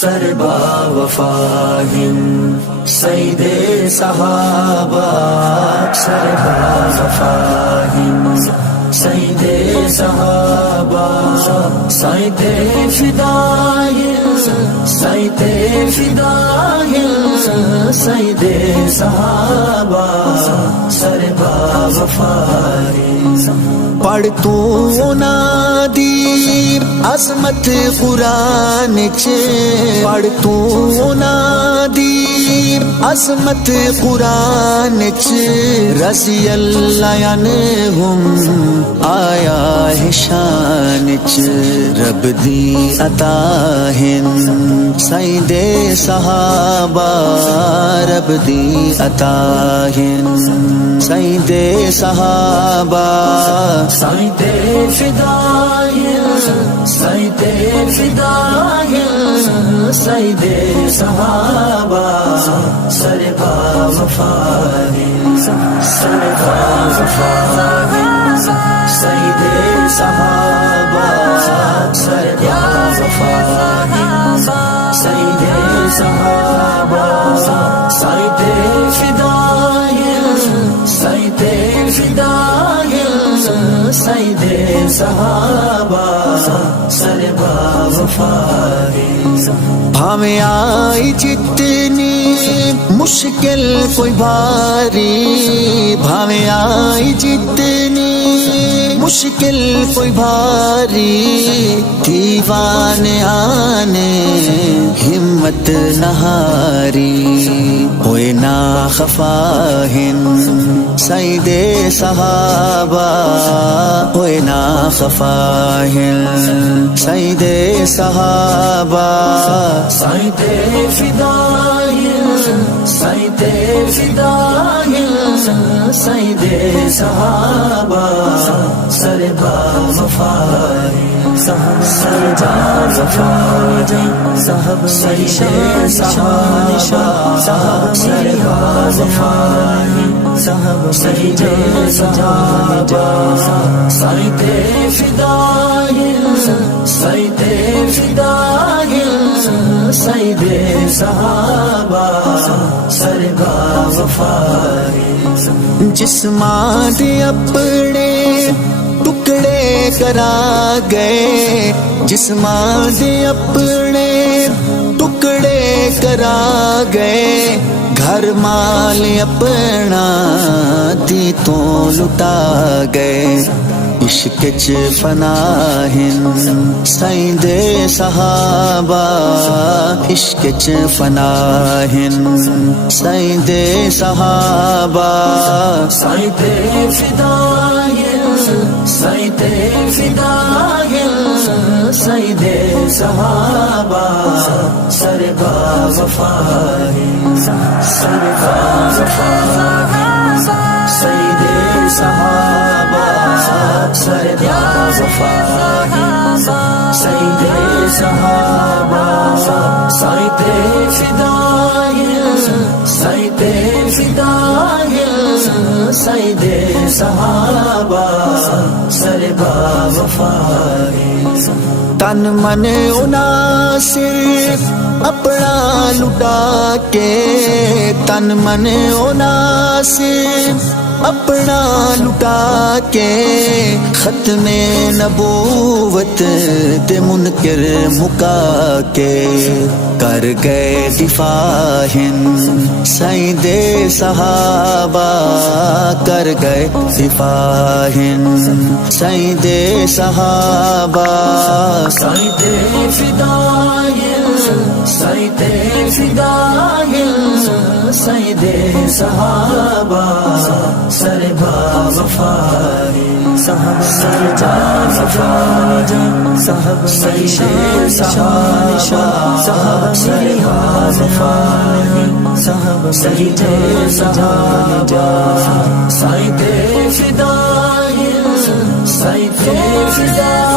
سربا وفاہم سید صحابہ سربا وفاہم سید صحابہ سید فدائل سید فدائل سید صحابہ سربا وفاہم پڑھ تو نادی عظمت قرآن چ پڑھ تو نادی عظمت قرآن چ رضی اللہ عنہم آیا ہے شان چ رب دی عطا ہن سید صحابہ رب دی عطا ہن سید صحابہ سید فدائل سید فدائل سید صحابہ سربا وفاہم سربا وفاہم سید صحابہ سربا وفاہم سید صحابہ سید فدائل سید فدائل سید صحابہ سربا وفاہم بھاویں آئی جتنی مشکل کوئی بھاری بھاویں آئی جتنی مشکل کوئی بھاری دیوان آنے ہمت نہاری ہوئے نا خفاہن سید صحابہ ہوئے نا خفاہن سید صحابہ سید فدائل سید فدائل سید صحابہ سربا وفاہم سربا وفاہم صاحب سید صحابہ سربا وفاہم صاحب سید صحابہ سید فدائل سید فدائل سید صحابہ سربا وفاہم جسماں دے اپنے ٹکڑے کرا گئے جسماں دے اپنے ٹکڑے کرا گئے گھر مال اپنا دی تو لٹا گئے عشق چ فنا ہن سید صحابہ عشق چ فنا ہن سید صحابہ سید فدائل سید فدائل سید صحابہ سربا وفاہم سربا وفاہم سید صحابہ سربا وفاہم سید صحابہ سید فدائل سید فدائل سید صحابہ سربا وفاہم تن من عناصر اپنا لٹا کے تن من عناصر اپنا لٹا کے ختم نبوت دے منکر مکا کے کر گئے دفاع ہن سید صحابہ کر گئے دفاع ہن سید صحابہ سید فدائل سید فدائل سید صحابہ سربا وفاہم سربا وفاہم صاحب سید صحابہ سربا وفاہم صاحب سید صحابہ سید فدائل سید فدائل